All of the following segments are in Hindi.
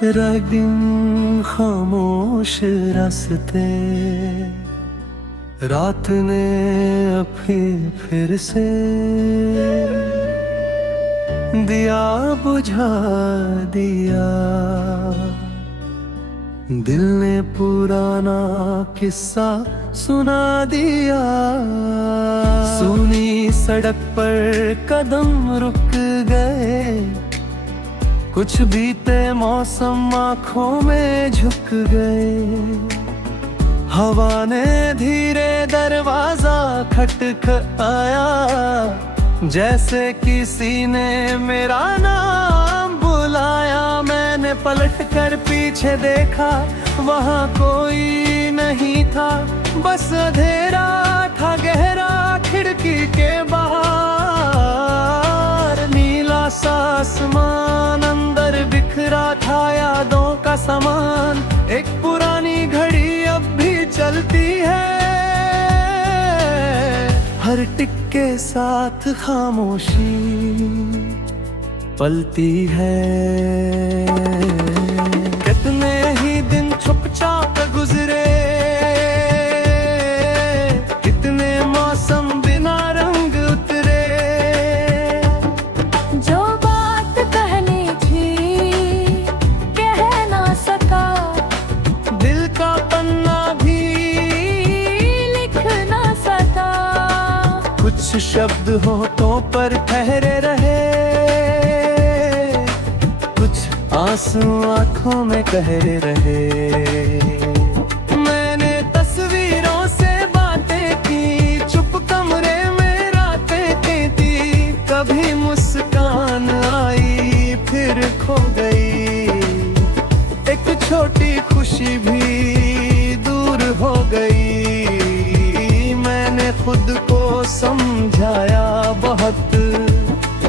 रंगीन खामोश रास्ते, रात ने फिर से दिया बुझा दिया। दिल ने पुराना किस्सा सुना दिया। सूनी सड़क पर कदम रुक गए, कुछ बीते मौसम आँखों में झुक गए। हवा ने धीरे दरवाजा खटखटाया, जैसे किसी ने मेरा नाम बुलाया। मैंने पलट कर पीछे देखा, वहाँ कोई नहीं था, बस अंधेरा था गहरा खिड़की के बाहर। नीला सा आसमान, अंदर बिखरा था यादों का सामान। एक पुरानी घड़ी अब भी चलती है, हर टिक के साथ खामोशी पलती है। कितने ही दिन चुपचाप गुजरे, कितने मौसम बिना रंग उतरे। जो बात कहनी थी कह ना सका, दिल का पन्ना भी लिख ना सका। कुछ शब्द होठों पर ठहरे रहे, कुछ आंसू आंखों में कहरे रहे। मैंने तस्वीरों से बातें की, चुप कमरे में रातें थी। कभी मुस्कान आई फिर खो गई, एक छोटी खुशी भी दूर हो गई। मैंने खुद को समझाया बहुत,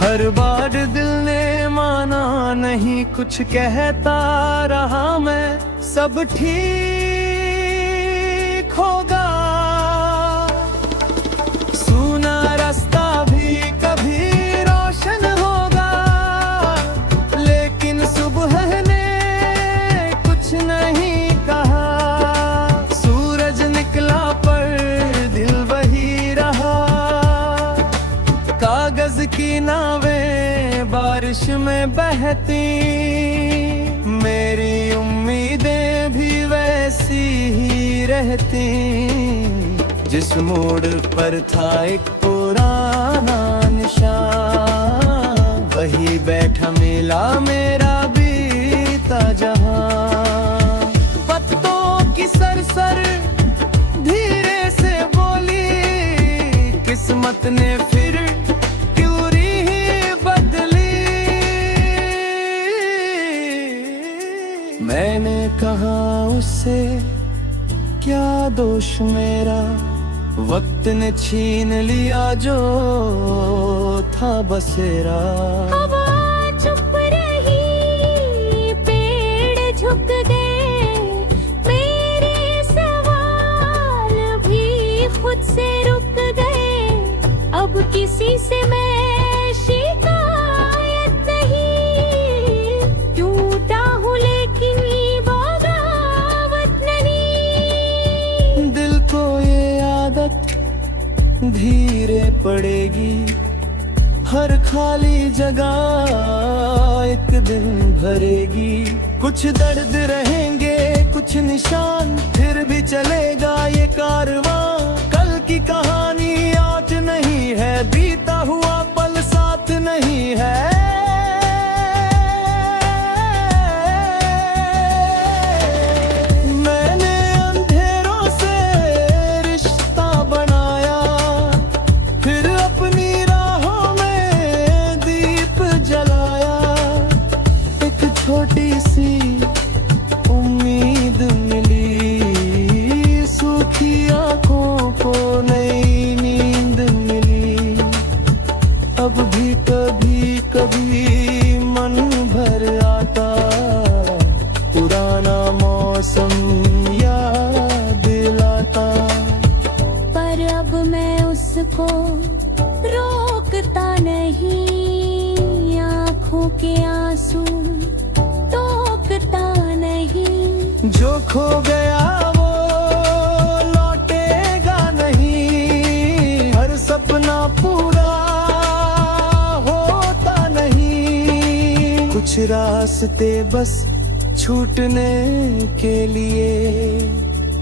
हर बार दिल ने माना नहीं। कुछ कहता रहा मैं, सब ठीक होगा। सूना रास्ता भी कभी रोशन होगा, लेकिन सुबह ने कुछ नहीं कहा। सूरज निकला पर दिल वही रहा, कागज की नावें बारिश में बहती। मेरी उम्मीदें भी वैसी ही रहती। जिस मोड़ पर था एक पुराना निशान, वही बैठा मिला मेरा बीता जहां। पत्तों की सरसर धीरे से बोली, किस्मत ने फिर मैंने कहा उससे, क्या दोष मेरा, वक्त ने छीन लिया जो था बसेरा। हवा चुप रही, पेड़ झुक गए, मेरे सवाल भी खुद से रुक गए। अब किसी से मैं शिकायत नहीं, टूटा हूँ लेकिन बगावत नहीं। दिल को ये आदत धीरे पड़ेगी, हर खाली जगह एक दिन भरेगी। कुछ दर्द रहेंगे, कुछ निशान, फिर भी चलेगा ये कारवां। कल की कहानी आज नहीं है, बीता हुआ पल साथ नहीं है। मैंने अंधेरों से रिश्ता बनाया, फिर अपनी राहों में दीप जलाया। एक छोटी सी उम्मीद मिली, सूखी आंखों को नई नींद मिली। अब भी कभी कभी मन भर आता, पुराना मौसम याद दिलाता। पर अब मैं उसको रोकता नहीं, आँखों के आंसू टोकता खो गया वो लौटेगा नहीं, हर सपना पूरा होता नहीं। कुछ रास्ते बस छूटने के लिए,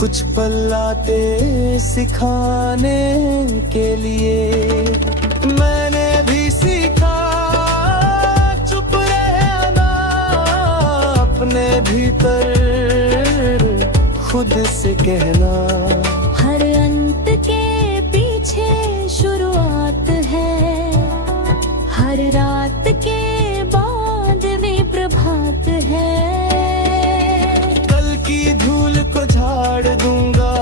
कुछ पल आते सिखाने के लिए। मैंने भी सीखा चुप रहना, अपने भीतर खुद से कहना। हर अंत के पीछे शुरुआत है, हर रात के बाद भी प्रभात है। कल की धूल को झाड़ दूंगा,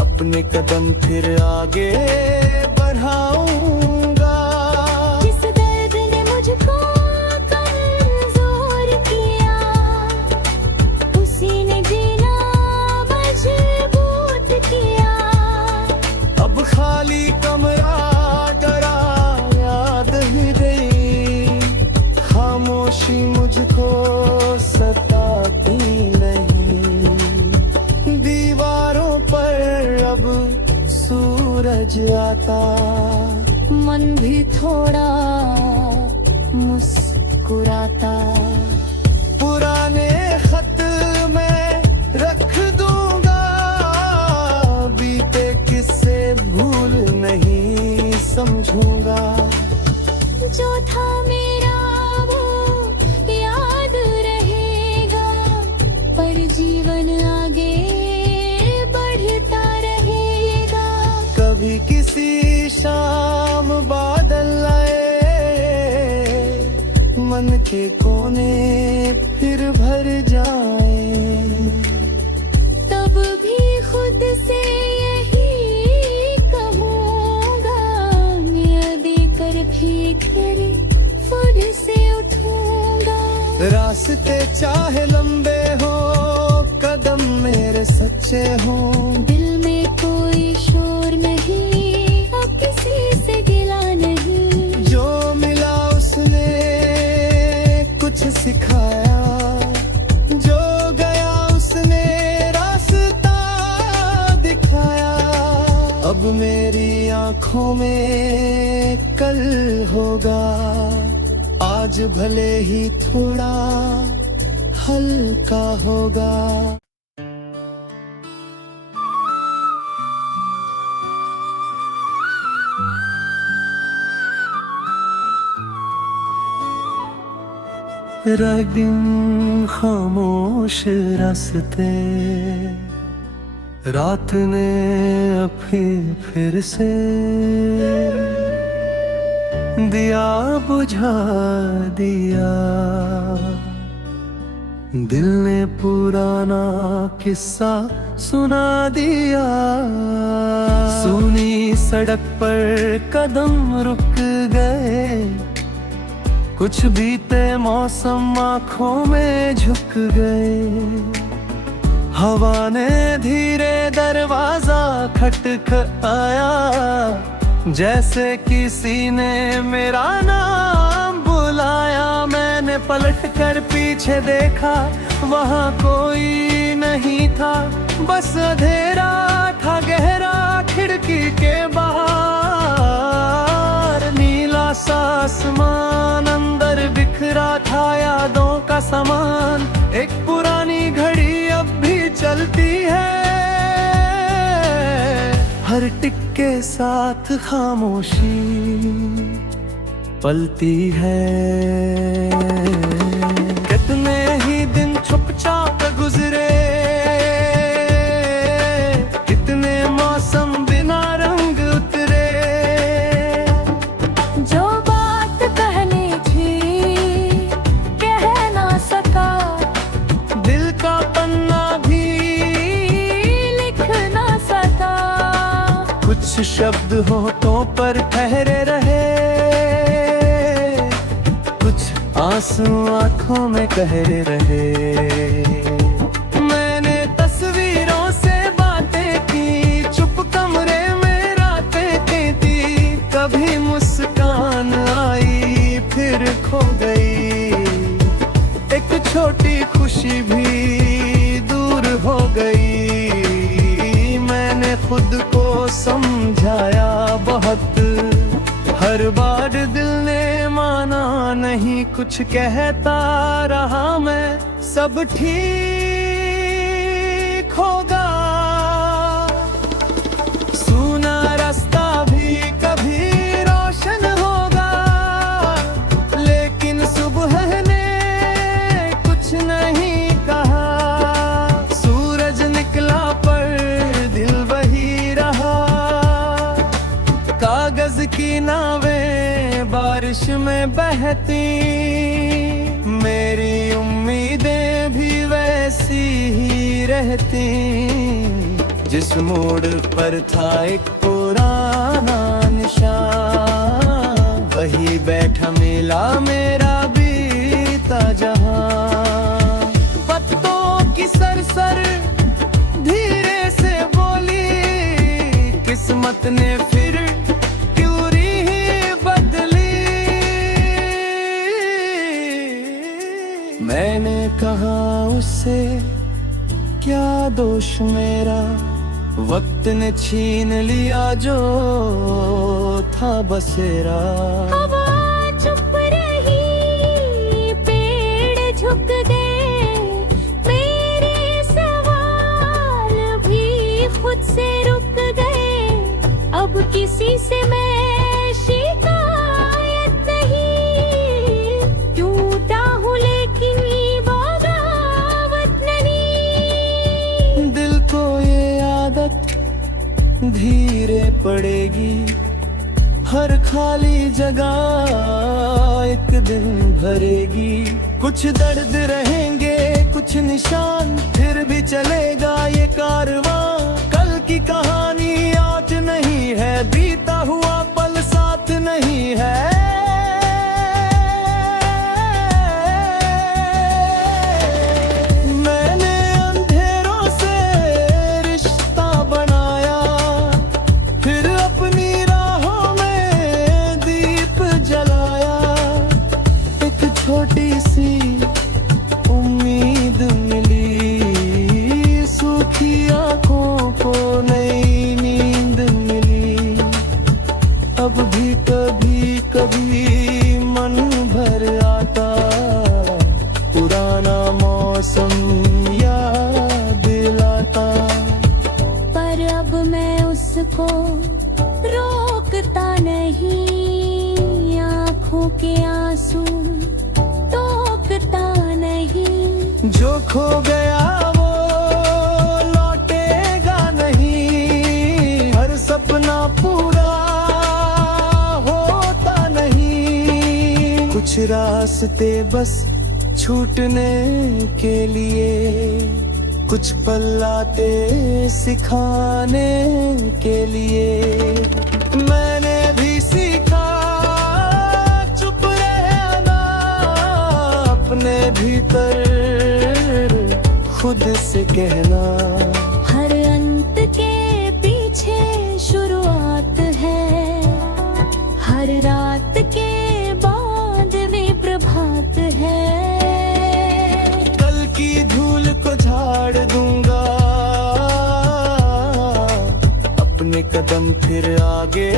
अपने कदम फिर आगे बढ़ाऊंगा। जिस दर्द ने मुझको कमजोर किया, उसी ने जीना मजबूत किया। अब खाली कमरा डरा याद ही गई, खामोशी मुझको सताती नहीं। दीवारों पर अब सूरज आता, मन भी थोड़ा मुस्कुराता। पुराने खत मैं रख दूंगा, बीते किस्से भूल नहीं समझूंगा। जो था मेरा वो याद रहेगा, पर जीवन आगे बढ़ता रहेगा। कभी किसी शाम बादल आए, मन के कोने फिर भर जाए। तब भी खुद से यही कहूँगा, मैं देकर भी फिर से उठूंगा। रास्ते चाहे लंबे हो, कदम मेरे सच्चे हो। दिल में कोई शोर नहीं, अब किसी से गिला नहीं। जो मिला उसने कुछ सिखाया, जो गया उसने रास्ता दिखाया। अब मेरी आंखों में कल होगा, आज भले ही थोड़ा हल्का होगा। रंगीन खामोश रास्ते, रात ने फिर से दिया बुझा दिया। दिल ने पुराना किस्सा सुना दिया। सूनी सड़क पर कदम रुक गए, कुछ बीते मौसम आँखों में झुक गए। हवा ने धीरे दरवाजा खटखटाया, जैसे किसी ने मेरा नाम बुलाया। मैंने पलट कर पीछे देखा, वहाँ कोई नहीं था, बस अंधेरा था गहरा खिड़की के बाहर। नीला सा आसमान, अंदर बिखरा था यादों का सामान। एक पुरानी घड़ी अब भी चलती है, हर टिक के साथ खामोशी पलती है। कितने ही दिन चुपचाप गुजरे, कितने मौसम बिना रंग उतरे। जो बात कहनी थी कह ना सका, दिल का पन्ना भी लिख ना सका। कुछ शब्द होठों पर ठहरे रहे, कुछ आंसू आंखों में कहरे रहे। मैंने तस्वीरों से बातें की, चुप कमरे में रातें थी। कभी मुस्कान आई फिर खो गई, एक छोटी खुशी नहीं कुछ कहता रहा मैं, सब ठीक होगा। सूना रास्ता भी कभी रोशन होगा, लेकिन सुबह ने कुछ नहीं कहा। सूरज निकला पर दिल वही रहा, कागज की नावें बारिश में बहती, मेरी उम्मीदें भी वैसी ही रहती। जिस मोड़ पर था एक पुराना निशान, वही बैठा मिला मेरा बीता जहां। पत्तों की सरसर धीरे से बोली, किस्मत ने फिर मैंने कहा उससे क्या दोष मेरा, वक्त ने छीन लिया जो था बसेरा। हवा चुप रही, पेड़ झुक गए, मेरे सवाल भी खुद से रुक गए। अब किसी से मैं शिकायत नहीं, टूटा हूँ लेकिन बगावत नहीं। दिल को ये आदत धीरे पड़ेगी, हर खाली जगह एक दिन भरेगी। कुछ दर्द रहेंगे, कुछ निशान, फिर भी चलेगा ये कारवां। कल की कहानी आज नहीं है, बीता हुआ पल साथ नहीं है। मैंने अंधेरों से रिश्ता बनाया, फिर अपनी राहों में दीप जलाया। एक छोटी सी उम्मीद मिली, सूखी आंखों को नई नींद मिली। अब भी कभी कभी मन भर आता, पुराना मौसम याद दिलाता। पर अब मैं उसको रोकता नहीं, आँखों के आंसू टोकता नहीं। जो खो गया वो लौटेगा नहीं, हर सपना पूरा होता नहीं। कुछ रास्ते बस छूटने के लिए, कुछ पल आते सिखाने के लिए। मैंने भी सीखा चुप रहना, अपने भीतर खुद से कहना। हर अंत के पीछे शुरुआत है, हर रात के बाद भी प्रभात है। कल की धूल को झाड़ दूंगा, अपने कदम फिर आगे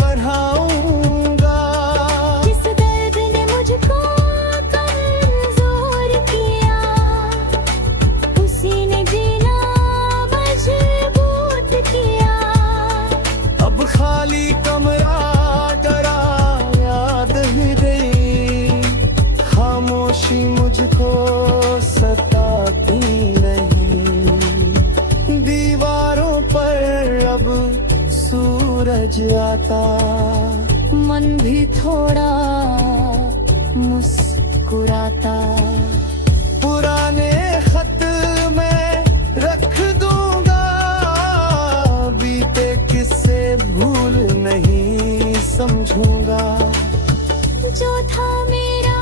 बढ़ाऊंगा। जिस दर्द ने मुझको कमजोर किया, उसी ने जीना मजबूत किया। अब खाली कमरा डरा याद ही गई, खामोशी मुझको सताती नहीं। दीवारों पर अब सूरज आता, मन भी थोड़ा मुस्कुराता। पुराने खत में रख दूंगा, बीते किस्से भूल नहीं समझूंगा। जो था मेरा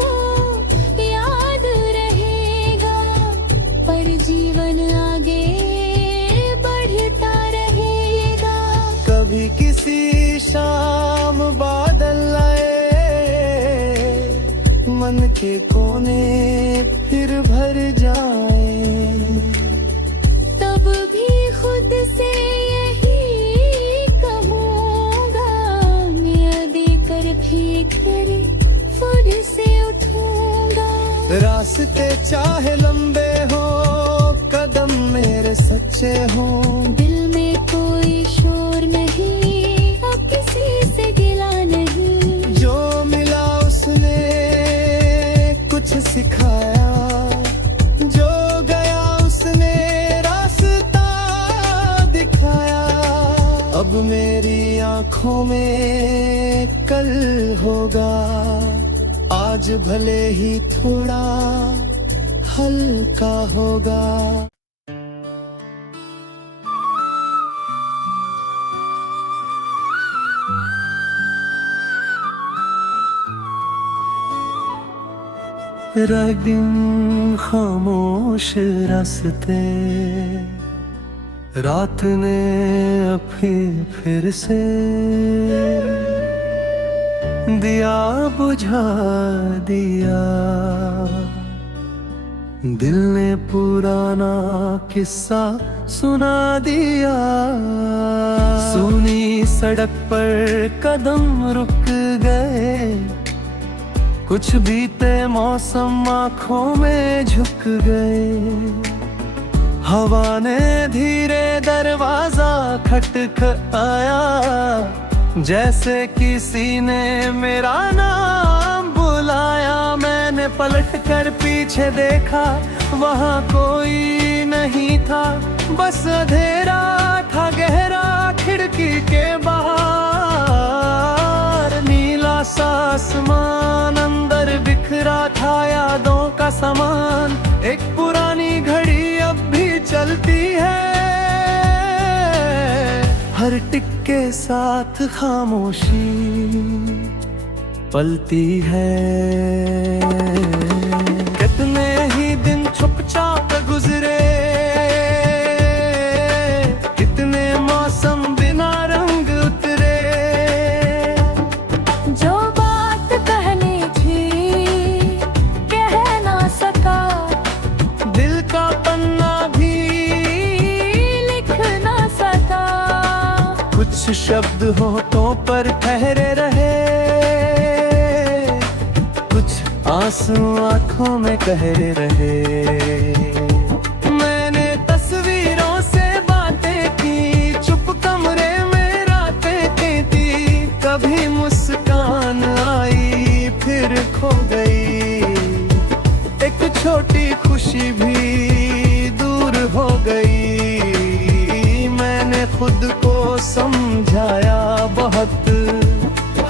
वो याद रहेगा, पर जीवन आगे बढ़ता रहेगा। कभी किसी शाम बादल आए, मन के कोने फिर भर जाए। तब भी खुद से यही कहूँगा, देकर फिक्र से हूँ। दिल में कोई शोर नहीं, अब किसी से गिला नहीं। जो मिला उसने कुछ सिखाया, जो गया उसने रास्ता दिखाया। अब मेरी आँखों में कल होगा, आज भले ही थोड़ा हल्का होगा। रंगीन खामोश रास्ते, रात ने फिर से दिया बुझा दिया। दिल ने पुराना किस्सा सुना दिया। सूनी सड़क पर कदम रुक गए, कुछ बीते मौसम आँखों में झुक गए। हवा ने धीरे दरवाजा खटखटाया, जैसे किसी ने मेरा नाम बुलाया। मैंने पलट कर पीछे देखा, वहाँ कोई नहीं था, बस अंधेरा था गहरा खिड़की के बाहर। नीला सा आसमान, अंदर बिखरा था यादों का सामान। एक पुरानी घड़ी अब भी चलती है, हर टिक के साथ खामोशी पलती है। कितने ही दिन चुपचाप गुजरे, कितने मौसम बिना रंग उतरे। जो बात कहनी थी कह ना सका, दिल का पन्ना भी लिख ना सका। कुछ शब्द होठों पर ठहरे रहे, कुछ आंसू आंखों में कहरे रहे। मैंने तस्वीरों से बातें की, चुप कमरे में रातें थी। कभी मुस्कान आई फिर खो गई, एक छोटी खुशी भी दूर हो गई। मैंने खुद को समझाया बहुत,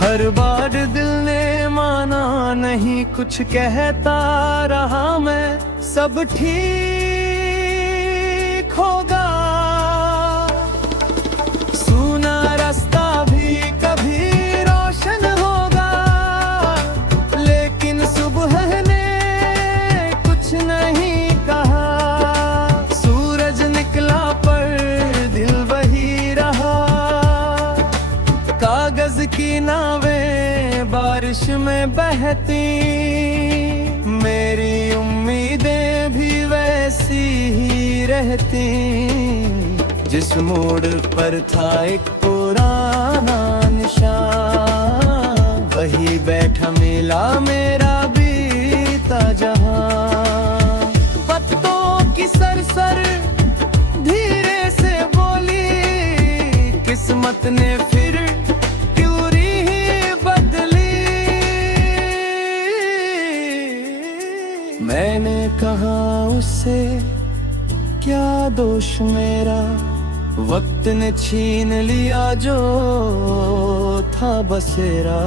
हर बार दिल ने माना नहीं। कुछ कहता रहा मैं, सब ठीक होगा। सूना रास्ता भी कभी रोशन होगा, लेकिन सुबह ने कुछ नहीं कहा। सूरज निकला पर दिल वही रहा, कागज की नावें बारिश में बहती। मेरी उम्मीदें भी वैसी ही रहती, जिस मोड़ पर था एक पुराना निशान, वही बैठा मिला मेरा बीता जहां। पत्तों की सरसर धीरे से बोली, किस्मत ने फिर क्यूरी ही बदली। मैंने कहा उससे क्या दोष मेरा, वक्त ने छीन लिया जो था बसेरा।